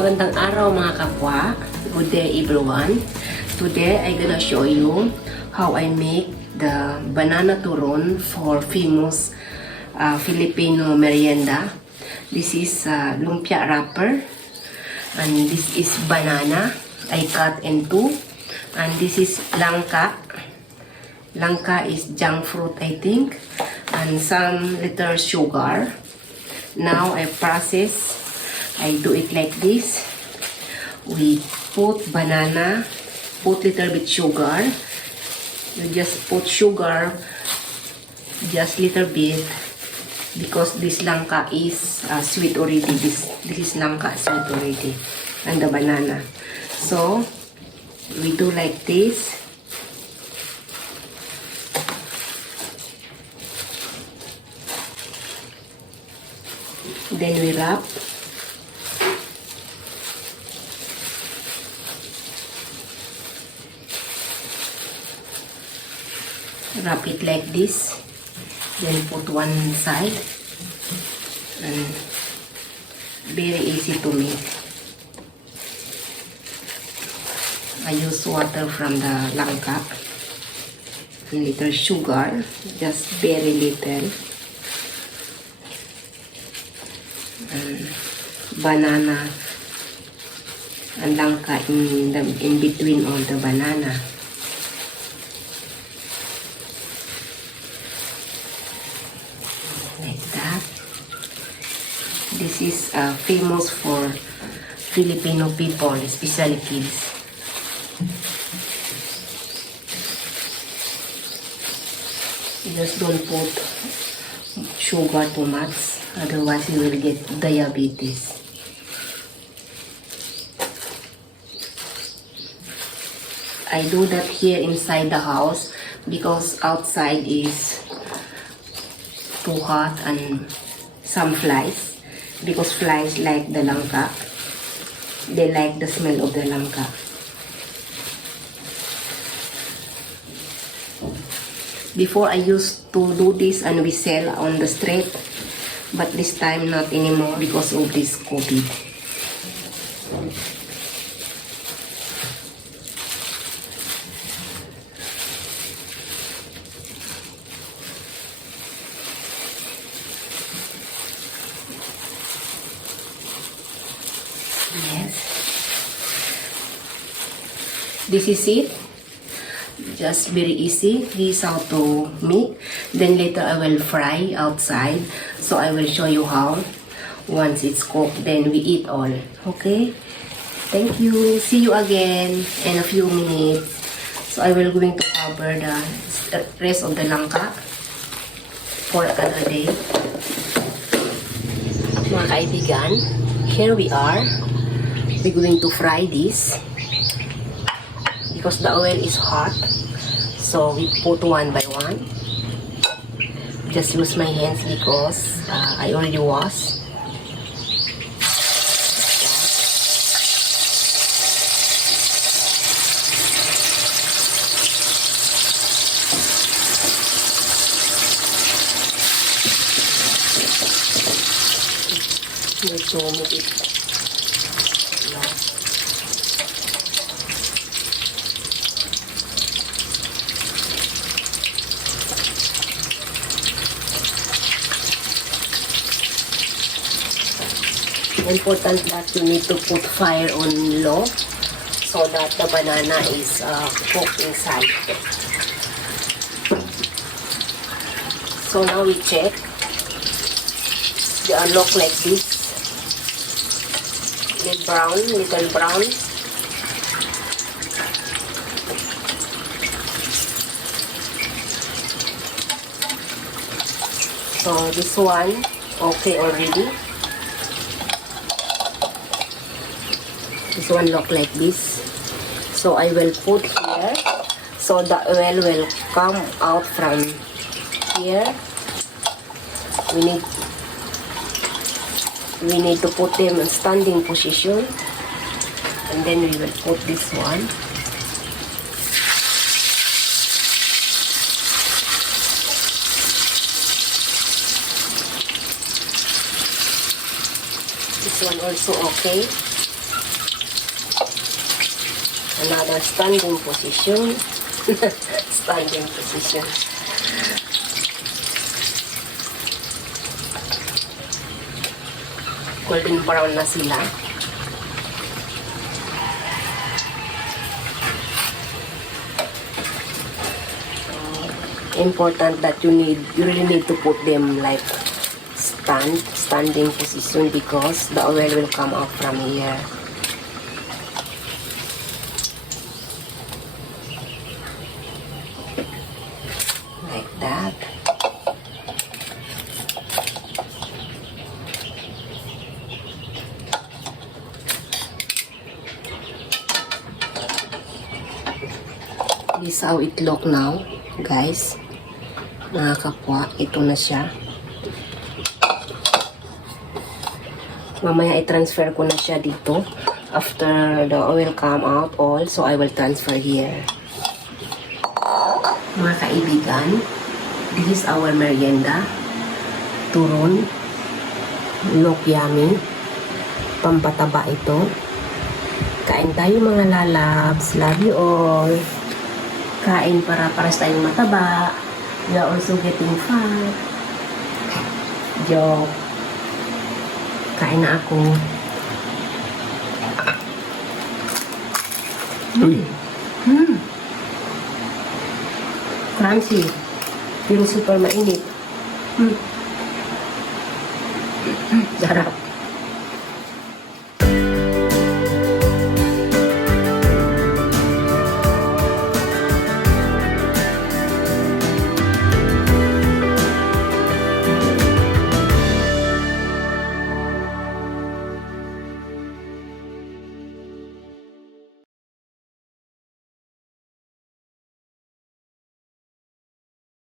Magandang araw mga kapwa. Good day everyone. Today I'm gonna show you how I make the banana turon for famous Filipino merienda. This is lumpia wrapper and this is banana I cut in two, and this is langka. Langka is jackfruit I think, and some little sugar. Now I process. I do it like this. We put banana, put little bit sugar. You just put sugar, just little bit, because this langka is sweet already. This is langka sweet already, and the banana. So we do like this. Then we wrap. Wrap it like this, then put one side, and very easy to make. I use water from the langka and little sugar, just very little, and banana and langka in between all the banana. This is famous for Filipino people, especially kids. Just don't put sugar too much, otherwise you will get diabetes. I do that here inside the house because outside is too hot and some flies. Because flies like the langka, they like the smell of the langka. Before I used to do this and we sell on the street, but this time not anymore because of this COVID. Yes, this is it. Just very easy. This is how to make. Then later I will fry outside, so I will show you how. Once it's cooked, then we eat all. Okay, thank you. See you again in a few minutes. So I will going to cover the rest of the langka for another day. Mga kaibigan, here we are. We're going to fry this because the oil is hot, so we put one by one. Just use my hands because I already washed. Medyo mukit. Important that you need to put fire on low so that the banana is cooked inside. So now we check. They are look like this. Little brown. So this one okay already. This one look like this. So I will put here, so the oil will come out from here. We need to put them in standing position, and then we will put this one. This one also okay. Another standing position. Standing position. Golden brown na sila. Important that you really need to put them like standing position because the oil will come out from here. Like that. This is how it look now, guys. Mga kapwa, ito na siya. Mamaya i-transfer ko na siya dito. After the oil come out all, so I will transfer here. Mga kaibigan, this is our merienda. Turon. Look yummy. Pampataba ito. Kain tayo mga lalabs. Love you all. Kain para tayong mataba. We are also getting fat. Joke. Kain na ako. Crunchy. Pero super mainit. Sarap.